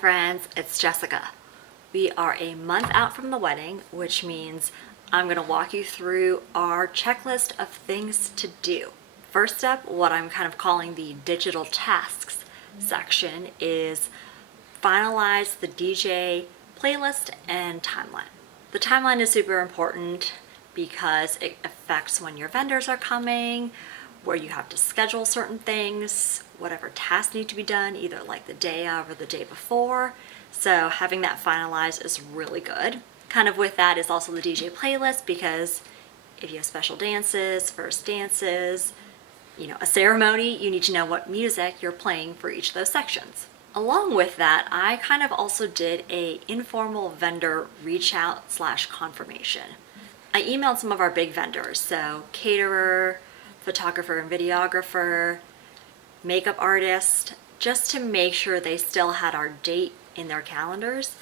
friends, it's Jessica. We are a month out from the wedding, which means I'm gonna walk you through our checklist of things to do. First up, what I'm kind of calling the digital tasks section is finalize the DJ playlist and timeline. The timeline is super important because it affects when your vendors are coming, where you have to schedule certain things, whatever tasks need to be done, either like the day of or the day before. So having that finalized is really good. Kind of with that is also the DJ playlist, because if you have special dances, first dances, a ceremony, you need to know what music you're playing for each of those sections. Along with that, I kind of also did a informal vendor reach out / confirmation. I emailed some of our big vendors, so caterer, photographer and videographer, makeup artist, just to make sure they still had our date in their calendars,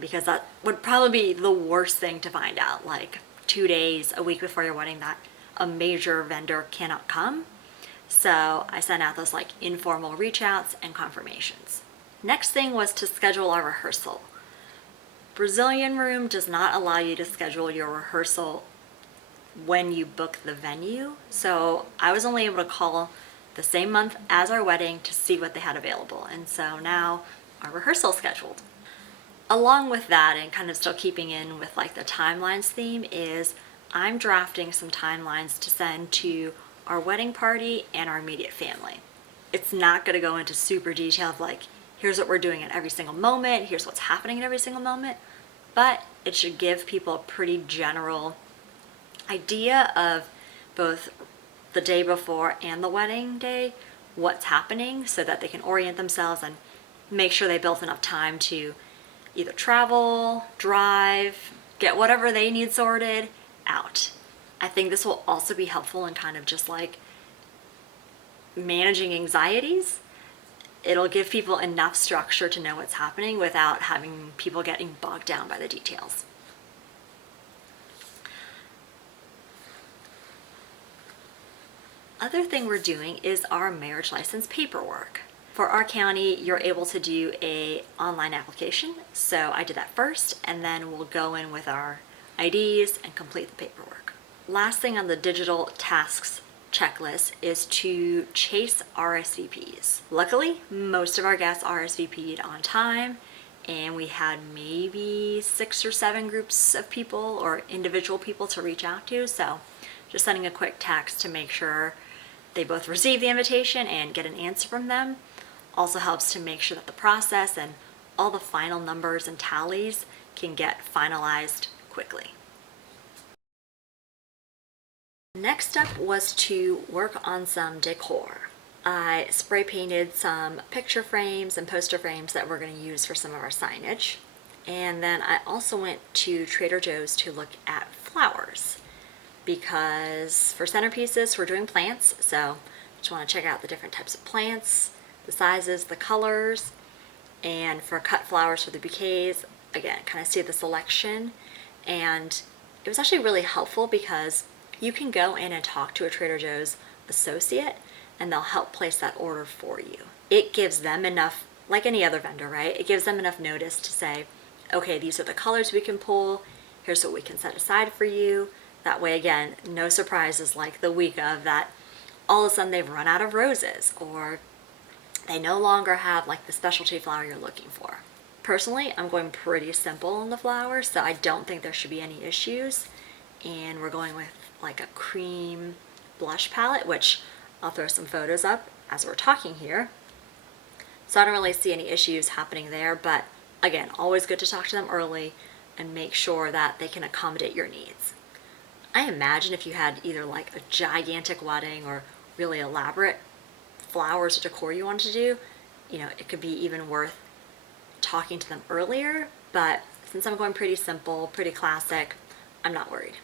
because that would probably be the worst thing to find out, like 2 days, a week before your wedding, that a major vendor cannot come. So I sent out those informal reach outs and confirmations. Next thing was to schedule our rehearsal. Brazilian Room does not allow you to schedule your rehearsal when you book the venue, so I was only able to call the same month as our wedding to see what they had available, and so now our rehearsal scheduled. Along with that, and kind of still keeping in with the timelines theme, is I'm drafting some timelines to send to our wedding party and our immediate family. It's not going to go into super detail of here's what we're doing at every single moment, here's what's happening at every single moment, but it should give people a pretty general idea of both the day before and the wedding day, what's happening, so that they can orient themselves and make sure they built enough time to either travel, drive, get whatever they need sorted out. I think this will also be helpful in kind of just managing anxieties. It'll give people enough structure to know what's happening without having people getting bogged down by the details. Other thing we're doing is our marriage license paperwork. For our county, you're able to do a online application, so I did that first, and then we'll go in with our IDs and complete the paperwork. Last thing on the digital tasks checklist is to chase RSVPs. Luckily, most of our guests RSVP'd on time, and we had maybe 6 or 7 groups of people or individual people to reach out to, so just sending a quick text to make sure they both receive the invitation and get an answer from them also helps to make sure that the process and all the final numbers and tallies can get finalized quickly. Next up was to work on some decor. I spray painted some picture frames and poster frames that we're going to use for some of our signage. And then I also went to Trader Joe's to look at flowers, because for centerpieces we're doing plants, so just want to check out the different types of plants, the sizes, the colors, and for cut flowers for the bouquets, again, kind of see the selection. And it was actually really helpful because you can go in and talk to a Trader Joe's associate and they'll help place that order for you. It gives them enough, like any other vendor, right? It gives them enough notice to say, okay, these are the colors we can pull, here's what we can set aside for you. That way, again, no surprises like the week of that all of a sudden they've run out of roses, or they no longer have the specialty flower you're looking for. Personally, I'm going pretty simple on the flowers, so I don't think there should be any issues. And we're going with a cream blush palette, which I'll throw some photos up as we're talking here. So I don't really see any issues happening there, but again, always good to talk to them early and make sure that they can accommodate your needs. I imagine if you had either a gigantic wedding or really elaborate flowers or decor you wanted to do, it could be even worth talking to them earlier, but since I'm going pretty simple, pretty classic, I'm not worried.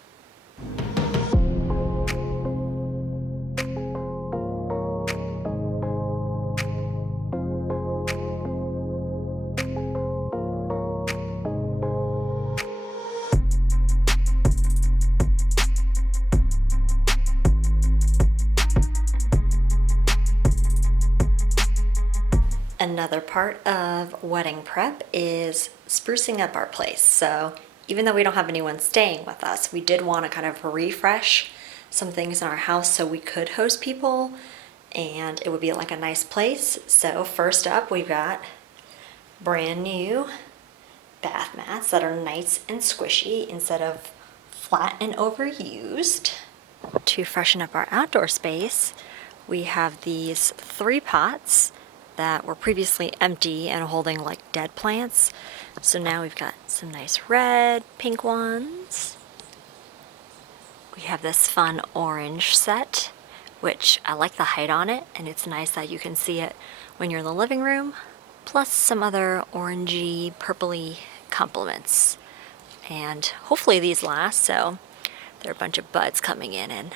Another part of wedding prep is sprucing up our place. So even though we don't have anyone staying with us, we did want to kind of refresh some things in our house so we could host people and it would be like a nice place. So first up, we've got brand new bath mats that are nice and squishy instead of flat and overused. To freshen up our outdoor space, we have these 3 pots that were previously empty and holding like dead plants. So now we've got some nice red, pink ones. We have this fun orange set, which I like the height on it, and it's nice that you can see it when you're in the living room, plus some other orangey, purpley complements. And hopefully these last, so there are a bunch of buds coming in, and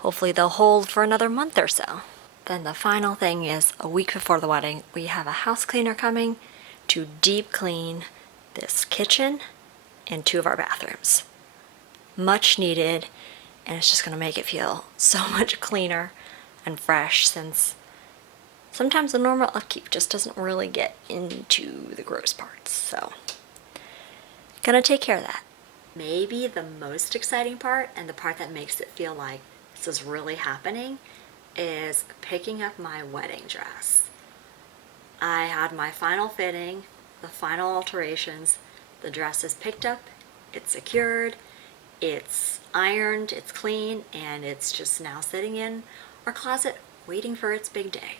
hopefully they'll hold for another month or so. Then the final thing is, a week before the wedding, we have a house cleaner coming to deep clean this kitchen and 2 of our bathrooms. Much needed, and it's just going to make it feel so much cleaner and fresh, since sometimes the normal upkeep just doesn't really get into the gross parts. So, gonna take care of that. Maybe the most exciting part, and the part that makes it feel like this is really happening, is picking up my wedding dress. I had my final fitting, the final alterations. The dress is picked up, it's secured, it's ironed, it's clean, and it's just now sitting in our closet waiting for its big day.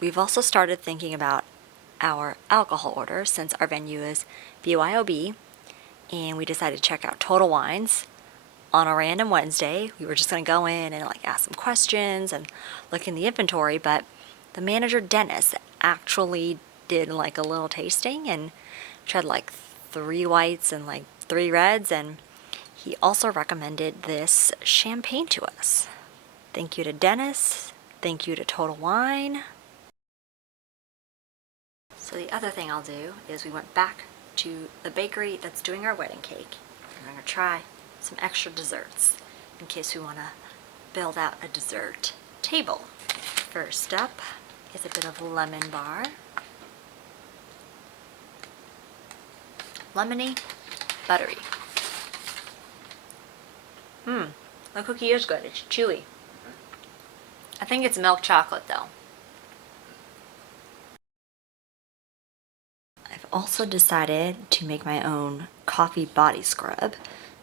We've also started thinking about our alcohol order, since our venue is BYOB, and we decided to check out Total Wines on a random Wednesday. We were just going to go in and like ask some questions and look in the inventory, but the manager Dennis actually did like a little tasting and tried like 3 whites and like 3 reds, and he also recommended this champagne to us. Thank you to Dennis. Thank you to Total Wine. So the other thing I'll do is we went back to the bakery that's doing our wedding cake. We're going to try some extra desserts in case we want to build out a dessert table. First up is a bit of lemon bar. Lemony, buttery. The cookie is good. It's chewy. I think it's milk chocolate though. I've also decided to make my own coffee body scrub.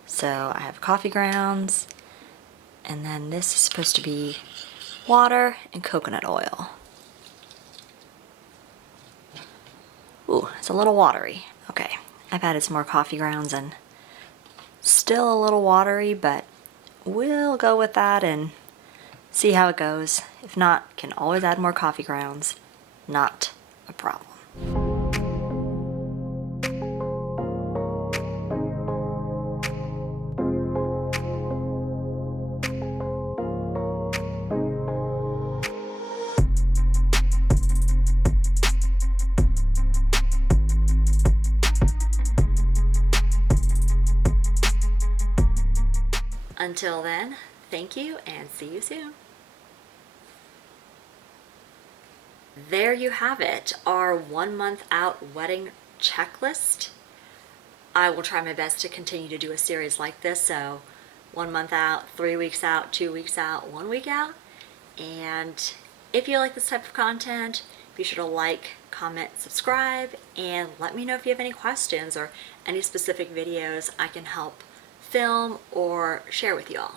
So I have coffee grounds, and then this is supposed to be water and coconut oil. Ooh, it's a little watery. Okay, I've added some more coffee grounds and still a little watery, but we'll go with that and see how it goes. If not, can always add more coffee grounds. Not a problem. Until then, thank you and see you soon. There you have it, our 1 month out wedding checklist. I will try my best to continue to do a series like this, so 1 month out, 3 weeks out, 2 weeks out, 1 week out. And if you like this type of content, be sure to like, comment, subscribe, and let me know if you have any questions or any specific videos I can help film or share with you all.